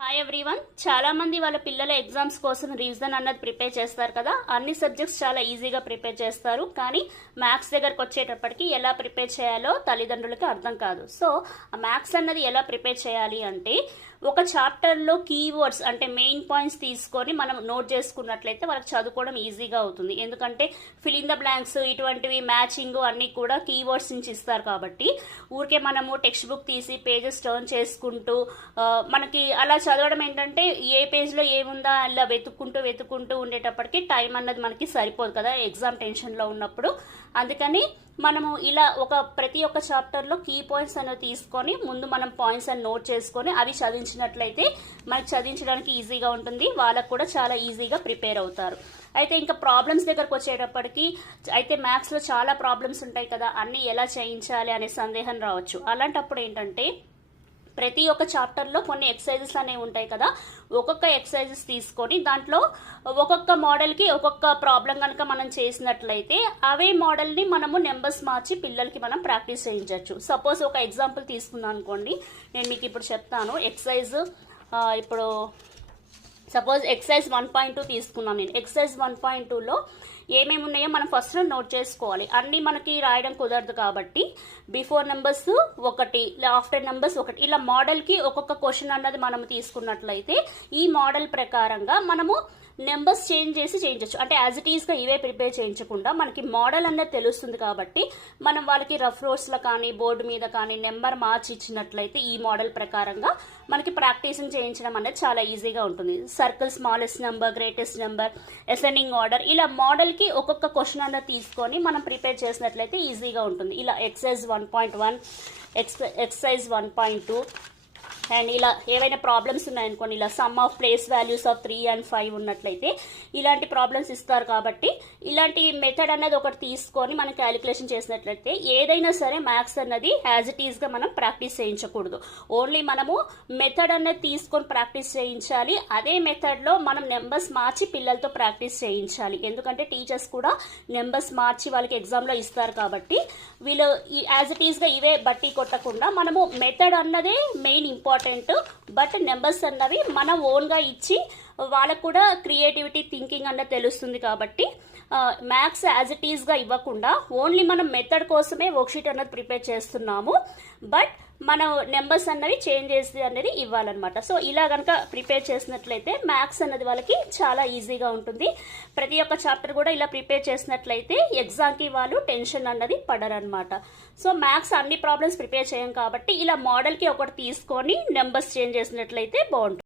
Hi everyone. చాలా మంది వాళ్ళ పిల్లల ఎగ్జామ్స్ కోసం రివిజన్ అన్నది ప్రిపేర్ చేస్తారు కదా. అన్ని సబ్జెక్ట్స్ చాలా ఈజీగా ప్రిపేర్ చేస్తారు, కానీ మ్యాథ్స్ దగ్గరకు వచ్చేటప్పటికి ఎలా ప్రిపేర్ చేయాలో తల్లిదండ్రులకి అర్థం కాదు. సో ఆ మ్యాథ్స్ అన్నది ఎలా ప్రిపేర్ చేయాలి అంటే, ఒక చాప్టర్లో కీవర్డ్స్ అంటే మెయిన్ పాయింట్స్ తీసుకొని మనం నోట్ చేసుకున్నట్లయితే వాళ్ళకి చదువుకోవడం ఈజీగా అవుతుంది. ఎందుకంటే ఫిల్ ఇన్ ద బ్లాంక్స్ ఇటువంటివి మ్యాచింగ్ అన్నీ కూడా కీవర్డ్స్ నుంచి ఇస్తారు కాబట్టి ఊరికే మనము టెక్స్ట్ బుక్ తీసి పేజెస్ టర్న్ చేసుకుంటూ మనకి అలా చదవడం ఏంటంటే ఏ పేజ్లో ఏముందా అలా వెతుక్కుంటూ ఉండేటప్పటికి టైం అన్నది మనకి సరిపోదు కదా ఎగ్జామ్ టెన్షన్లో ఉన్నప్పుడు. అందుకని మనము ఇలా ప్రతి ఒక్క చాప్టర్లో కీ పాయింట్స్ అనేవి తీసుకొని ముందు మనం పాయింట్స్ అని నోట్ చేసుకొని అవి చదివించినట్లయితే మనకి చదివించడానికి ఈజీగా ఉంటుంది, వాళ్ళకు కూడా చాలా ఈజీగా ప్రిపేర్ అవుతారు. అయితే ఇంకా ప్రాబ్లమ్స్ దగ్గరకు వచ్చేటప్పటికి అయితే మ్యాథ్స్లో చాలా ప్రాబ్లమ్స్ ఉంటాయి కదా, అన్నీ ఎలా చేయించాలి అనే సందేహం రావచ్చు. అలాంటప్పుడు ఏంటంటే ప్రతి ఒక్క చాప్టర్లో కొన్ని ఎక్సర్సైజెస్ అనేవి ఉంటాయి కదా, ఒక్కొక్క ఎక్సర్సైజెస్ తీసుకొని దాంట్లో ఒక్కొక్క మోడల్కి ఒక్కొక్క ప్రాబ్లం కనుక మనం చేసినట్లయితే అవే మోడల్ని మనము నెంబర్స్ మార్చి పిల్లలకి మనం ప్రాక్టీస్ చేయించవచ్చు. సపోజ్ ఒక ఎగ్జాంపుల్ తీసుకున్నాను అనుకోండి, నేను మీకు ఇప్పుడు చెప్తాను. ఎక్సర్సైజ్ ఇప్పుడు సపోజ్ ఎక్సర్సైజ్ 1.2 తీసుకున్నాను నేను. ఎక్సర్సైజ్ 1.2లో ఏమేమి ఉన్నాయో మనం ఫస్ట్ నోట్ చేసుకోవాలి. అన్నీ మనకి రాయడం కుదరదు కాబట్టి బిఫోర్ నెంబర్స్ 1, ఆఫ్టర్ నెంబర్స్ 1, ఇలా మోడల్కి ఒక్కొక్క క్వశ్చన్ అన్నది మనం తీసుకున్నట్లయితే ఈ మోడల్ ప్రకారంగా మనము నెంబర్స్ చేంజ్ చేసి చేయించవచ్చు. అంటే యాజ్ ఇట్ ఈస్గా ఇవే ప్రిపేర్ చేయించకుండా మనకి మోడల్ అన్నది తెలుస్తుంది కాబట్టి మనం వాళ్ళకి రఫ్ నోట్స్లో కానీ బోర్డు మీద కానీ నెంబర్ మార్చి ఇచ్చినట్లయితే ఈ మోడల్ ప్రకారంగా మనకి ప్రాక్టీసింగ్ చేయించడం అనేది చాలా ఈజీగా ఉంటుంది. Circle, smallest number, greatest number, ascending order, ఇలా మోడల్కి ఒక్కొక్క క్వశ్చన్ అన్నది తీసుకొని మనం ప్రిపేర్ చేసినట్లయితే ఈజీగా ఉంటుంది. ఇలా ఎక్సర్సైజ్ 1.1, ఎక్సర్సైజ్ 1.2 అండ్ ఇలా ఏవైనా ప్రాబ్లమ్స్ ఉన్నాయనుకోండి, ఇలా some of place values of 3 and 5 ఉన్నట్లయితే ఇలాంటి ప్రాబ్లమ్స్ ఇస్తారు కాబట్టి ఇలాంటి మెథడ్ అన్నది ఒకటి తీసుకొని మనం క్యాలిక్యులేషన్ చేసినట్లయితే ఏదైనా సరే మ్యాథ్స్ అన్నది యాజ్ ఇట్ ఈస్గా మనం ప్రాక్టీస్ చేయించకూడదు. ఓన్లీ మనము మెథడ్ అన్నది తీసుకొని ప్రాక్టీస్ చేయించాలి. అదే మెథడ్లో మనం నెంబర్స్ మార్చి పిల్లలతో ప్రాక్టీస్ చేయించాలి. ఎందుకంటే టీచర్స్ కూడా నెంబర్స్ మార్చి వాళ్ళకి ఎగ్జామ్లో ఇస్తారు కాబట్టి వీళ్ళు యాజ్ ఇట్ ఈస్గా ఇవే బట్టి కొట్టకుండా మనము మెథడ్ అన్నదే మెయిన్ ఇంపార్టెంట్, బట్ నెంబర్స్ అన్నవి మనం ఓన్గా ఇచ్చి వాళ్ళకు కూడా క్రియేటివిటీ, థింకింగ్ అన్నది తెలుస్తుంది. కాబట్టి మ్యాథ్స్ యాజ్ ఇట్ ఈస్గా ఇవ్వకుండా ఓన్లీ మనం మెథడ్ కోసమే వర్క్షీట్ అన్నది ప్రిపేర్ చేస్తున్నాము, బట్ మనం నెంబర్స్ అన్నవి చేంజ్ చేసి అనేది ఇవ్వాలన్నమాట. సో ఇలా కనుక ప్రిపేర్ చేసినట్లయితే మ్యాథ్స్ అన్నది వాళ్ళకి చాలా ఈజీగా ఉంటుంది. ప్రతి ఒక్క చాప్టర్ కూడా ఇలా ప్రిపేర్ చేసినట్లయితే ఎగ్జామ్కి వాళ్ళు టెన్షన్ అన్నది పడరనమాట. సో మ్యాథ్స్ అన్ని ప్రాబ్లమ్స్ ప్రిపేర్ చేయం కాబట్టి ఇలా మోడల్కి ఒకటి తీసుకొని నెంబర్స్ చేంజ్ చేసినట్లయితే బాగుంటుంది.